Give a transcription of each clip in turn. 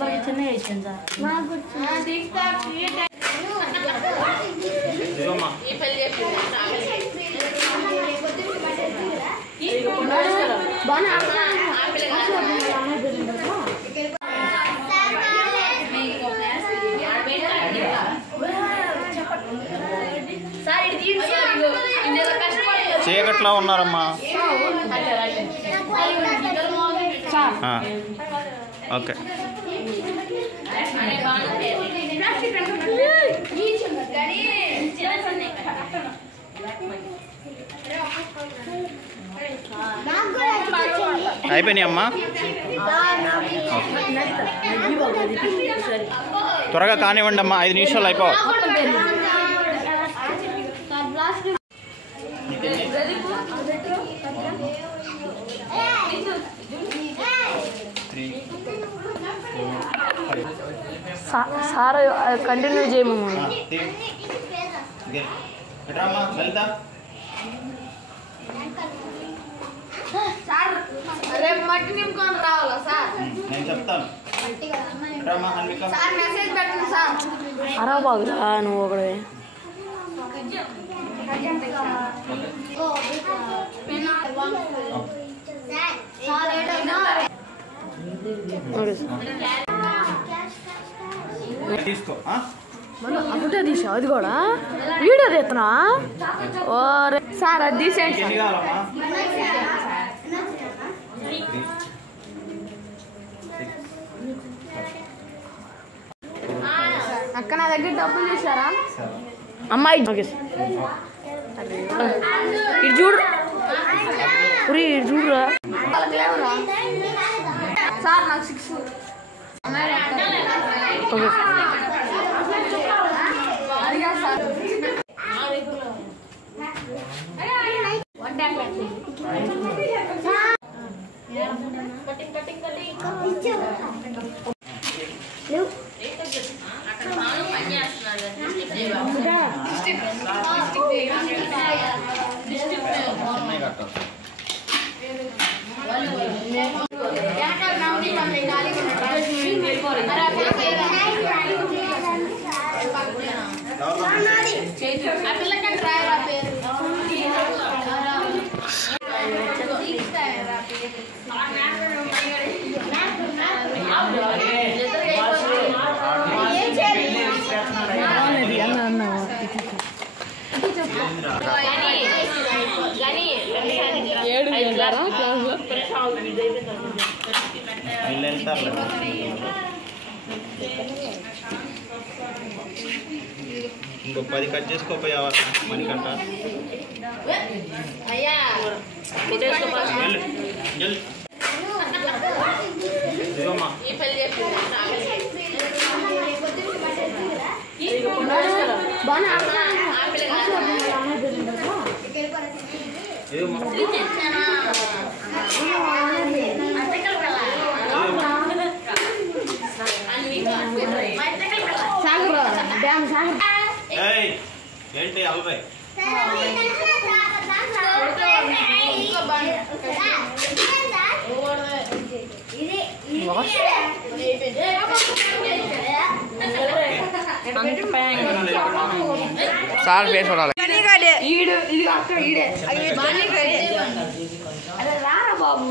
వాళ్ళకి చిన్న వేసాను చీకట్లో ఉన్నారమ్మా. ఓకే అయిపోయినాయి అమ్మా. త్వరగా కానివ్వండి అమ్మా, 5 నిమిషాలు అయిపో. సార్ కంటిన్యూ చేయము రేపు మట్టి నింపుకొని రావాలా సార్? నేను చెప్తాను. సార్ మెసేజ్ పెట్టండి సార్. అరా బాగురా నువ్వు ఒకడే. అప్పుడే తీసా అది కూడా వీడియో తీస్తున్నా సార్. అది తీసేయండి అక్క నా దగ్గర డబ్బులు చూసారా అమ్మాయి? ఇటు చూడు ఇటు చూడురా సార్. నాకు 6 ఇంకో 10 కట్ చేసుకోపోయావా మణికంట? ఏంటి అలవై సార్ ఫేస్ చూడాలి. రారా బాబు.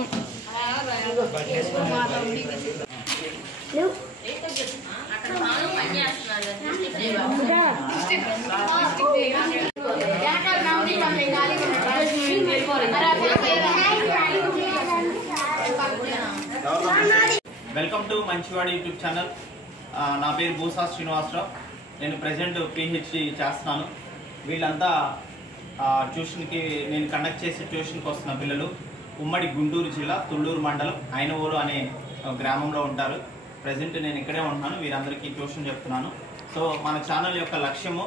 వెల్కమ్ టు మంచివాడి యూట్యూబ్ ఛానల్. నా పేరు భూసా శ్రీనివాసరావు. నేను ప్రెజెంట్ పిహెచ్డి చేస్తున్నాను. వీళ్ళంతా ట్యూషన్కి నేను కండక్ట్ చేసే ట్యూషన్కి వస్తున్న పిల్లలు ఉమ్మడి గుంటూరు జిల్లా తుళ్ళూరు మండలం అయినవోలు అనే గ్రామంలో ఉంటారు. ప్రజెంట్ నేను ఇక్కడే ఉంటున్నాను. వీరందరికీ ట్యూషన్ చెప్తున్నాను. సో మన ఛానల్ యొక్క లక్ష్యము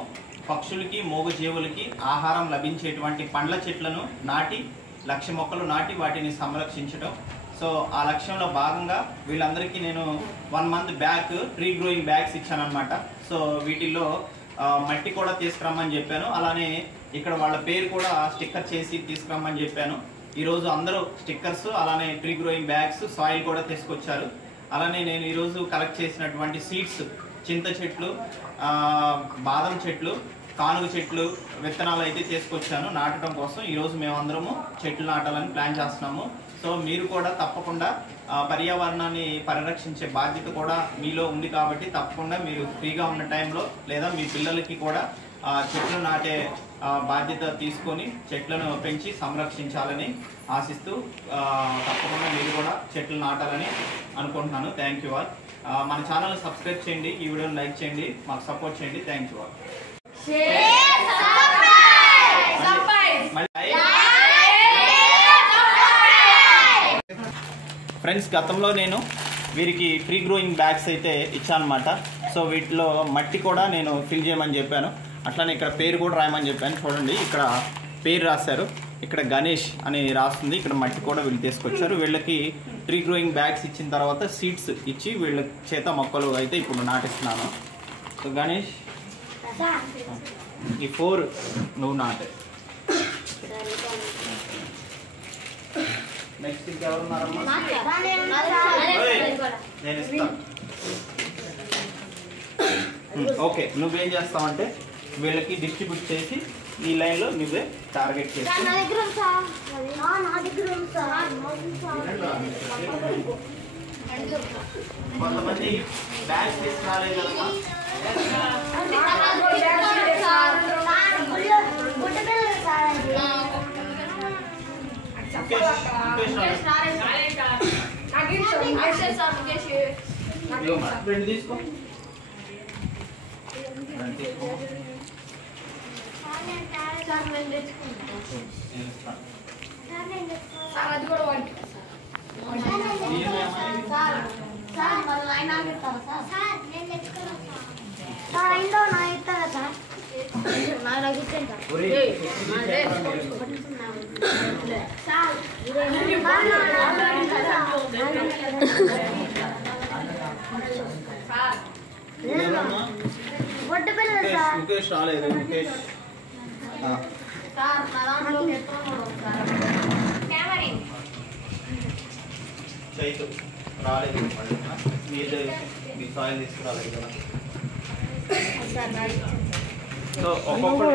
పక్షులకి మూగజీవులకి ఆహారం లభించేటువంటి పండ్ల చెట్లను నాటి లక్ష మొక్కలు నాటి వాటిని సంరక్షించడం. సో ఆ లక్ష్యంలో భాగంగా వీళ్ళందరికీ నేను 1 month back tree growing bags ఇచ్చాను అనమాట. సో వీటిల్లో మట్టి కూడా తీసుకురమ్మని చెప్పాను. అలానే ఇక్కడ వాళ్ళ పేరు కూడా స్టిక్కర్ చేసి తీసుకురమ్మని చెప్పాను. ఈరోజు అందరూ స్టిక్కర్స్ అలానే ట్రీ గ్రోయింగ్ బ్యాగ్స్ సాయిల్ కూడా తీసుకొచ్చారు. అలానే నేను ఈరోజు కలెక్ట్ చేసినటువంటి సీడ్స్ చింత చెట్లు, బాదం చెట్లు, కానుగ చెట్లు విత్తనాలు అయితే తీసుకొచ్చాను నాటడం కోసం. ఈరోజు మేమందరము చెట్లు నాటాలని ప్లాన్ చేస్తున్నాము. సో మీరు కూడా తప్పకుండా పర్యావరణాన్ని పరిరక్షించే బాధ్యత కూడా మీలో ఉంది కాబట్టి తప్పకుండా మీరు ఫ్రీగా ఉన్న టైంలో లేదా మీ పిల్లలకి కూడా చెట్లు నాటే బాధ్యత తీసుకొని చెట్లను పెంచి సంరక్షించాలని ఆశిస్తూ తప్పకుండా మీరు కూడా చెట్లు నాటాలని అనుకుంటున్నాను. Thank you all. మన ఛానల్ సబ్స్క్రైబ్ చేయండి, ఈ వీడియోని లైక్ చేయండి, మాకు సపోర్ట్ చేయండి. Thank you all. ఫ్రెండ్స్, గతంలో నేను వీరికి ట్రీ గ్రోయింగ్ బ్యాగ్స్ అయితే ఇచ్చానమాట. సో వీటిలో మట్టి కూడా నేను ఫిల్ చేయమని చెప్పాను. అట్లానే ఇక్కడ పేరు కూడా రాయమని చెప్పాను. చూడండి, ఇక్కడ పేరు రాశారు, ఇక్కడ గణేష్ అని రాస్తుంది. ఇక్కడ మట్టి కూడా వీళ్ళు తీసుకొచ్చారు. వీళ్ళకి ట్రీ గ్రోయింగ్ బ్యాగ్స్ ఇచ్చిన తర్వాత సీడ్స్ ఇచ్చి వీళ్ళ చేత మొక్కలు అయితే ఇప్పుడు నాటిస్తున్నాను. సో గణేష్, ఈ 4 నువ్వు నాటే. నెక్స్ట్ ఇంకెవరున్నారమ్మా? నేను ఇస్తాను. ఓకే, నువ్వేం చేస్తావంటే వీళ్ళకి డిస్ట్రిబ్యూట్ చేసి ఈ లైన్లో నువ్వే టార్గెట్ చేసి కొంతమంది బ్యాగ్స్ తీసుకురాలేదమ్మా. తీసుకో. ముఖేష్ రాలేదు. ముఖేష్ చైతు రాలేదు. మీ సాయిల్ తీసుకురాలేదు కదా. సో ఒక్కొక్కరు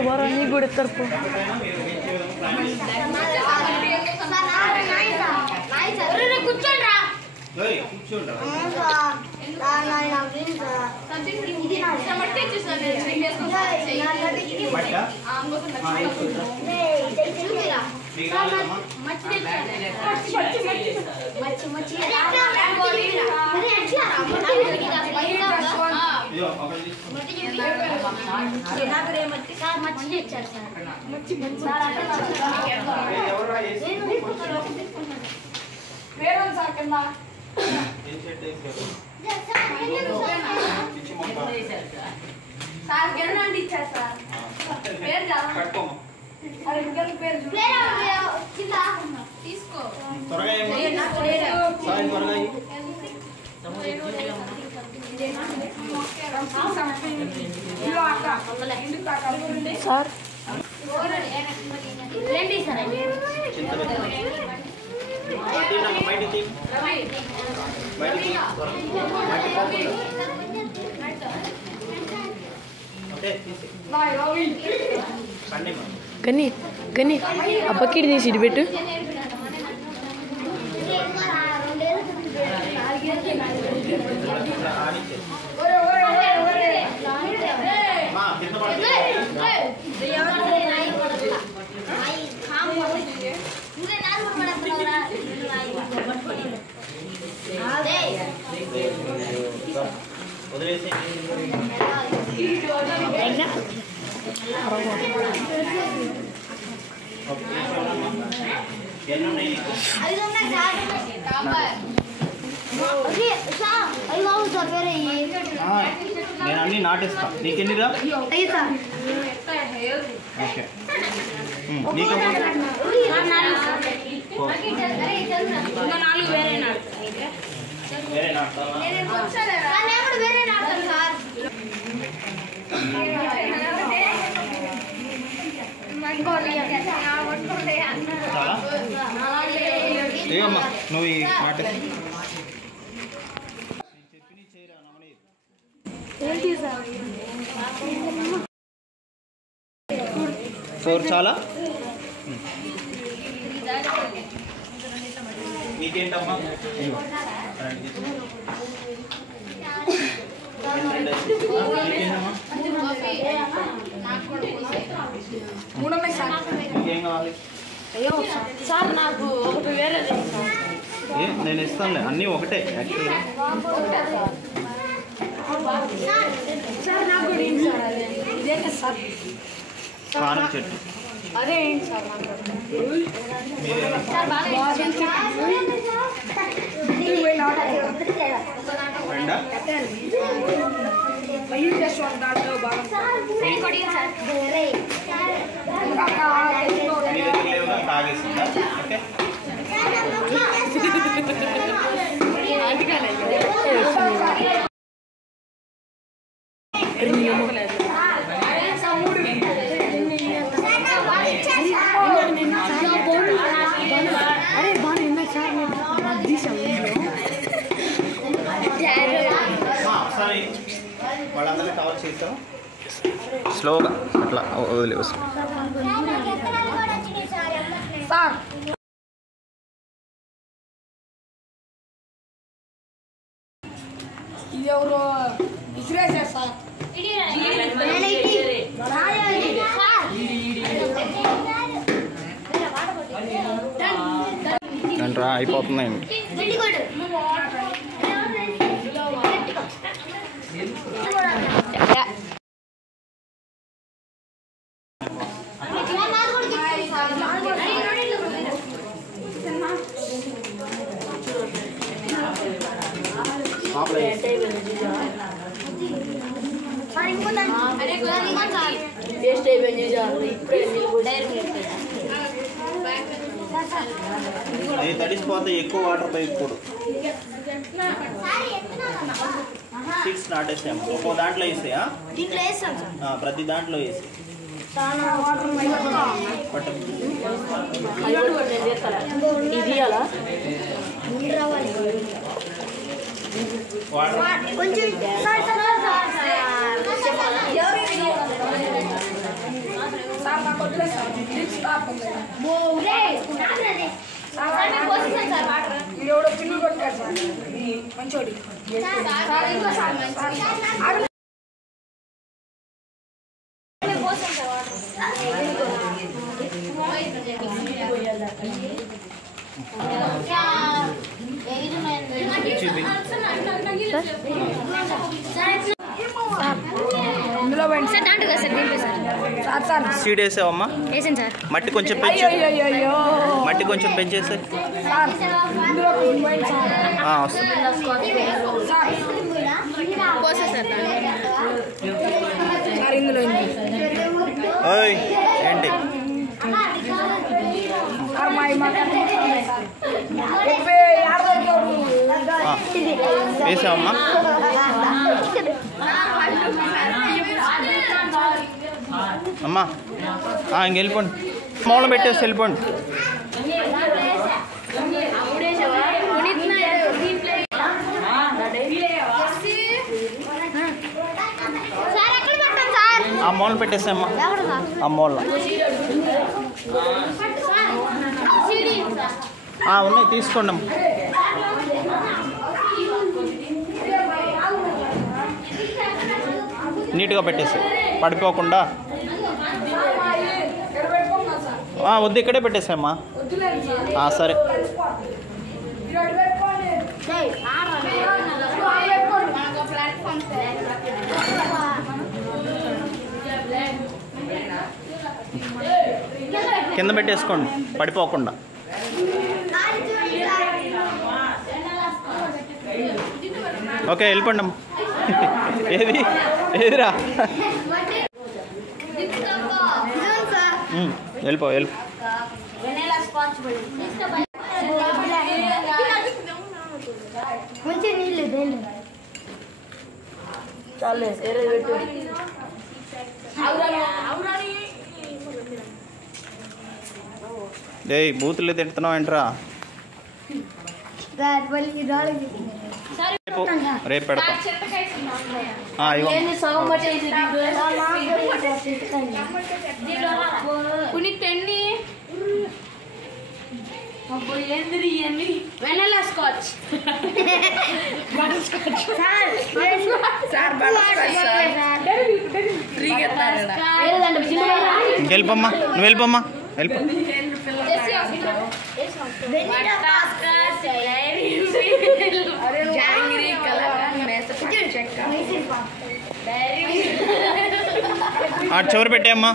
సార్ గని గని ఆ బకెట్ తీసి ఇటు పెట్టు. నేను నేను అన్నీ నాటిస్తా. నీకెన్నిరా? ఓకే. నీకు వేరే నాటుతావా? చాలా ఏమమ్మా నువ్వు ఈ మాట ఫోర్ చాలా. నీకేంటమ్మా? ఇంకేం కావాలి? సార్ నాకు ఒకటి వేరేది నేను ఇస్తానులే, అన్నీ ఒకటే యాక్చువల్గా. సార్ నాకు కూడా ఏంటి సార్ అదే ఇదేంటి సార్ పానం చెట్టు అదే ఏంటి సార్ రెండా? మీ దగ్గర లేవుగా తాగేసిందా? ఓకే. అరే బాగా ఉన్నాయి సార్ ఒకసారి వాళ్ళందరినీ కవర్ చేస్తాం స్లోగా అట్లా వదిలే వస్తాం. సార్ ఇది ఎవరు విసిరేశారు సార్. రా అయిపోతున్నాయండి. తడిసిపోతే ఎక్కువ వాటర్ పైకూడదు. 6 నాటేసాము. ఒక్కో దాంట్లో వేసాయా? ప్రతి దాంట్లో వేసి వీడెవడో పిల్లు కొట్టాడు సార్ మంచోడి. సీడ్ వేసావమ్మా? మట్టి కొంచెం పెంచు, మట్టి కొంచెం పెంచేసి ఓయ్ ఏంటి వేసావమ్మా? అమ్మా ఇంకెళ్ళిపోండి, మూలం పెట్టేసి వెళ్ళిపోండి. ఆ మూలం పెట్టేసామ్మా, ఆ మూల ఉన్నాయి తీసుకోండి అమ్మా. నీట్గా పెట్టేసి పడిపోకుండా. వద్దు ఇక్కడే పెట్టేసామ్మా. సరే కింద పెట్టేసుకోండి పడిపోకుండా. ఓకే వెళ్ళిపోండి అమ్మా. ఏది ఏదిరా వెళ్ళిపో వెళ్ళిపో మంచి నీళ్ళు చాలే వేరే పెట్టు డేయ్ బూతులు తింటున్నావు ఏంట్రా రేపు పెడతా ఇవ్వ వెనలా స్కాచ్ ఇంకెళ్ళిపోమ్మా నువ్వు వెళ్ళిపోమ్మా వెళ్ళిపో అటు చివరి పెట్టేయమ్మా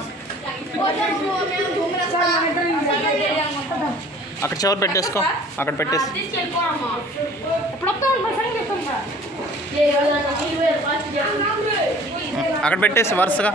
అక్కడ చివరి పెట్టేసుకో అక్కడ పెట్టేసి అక్కడ పెట్టేసి వరుసగా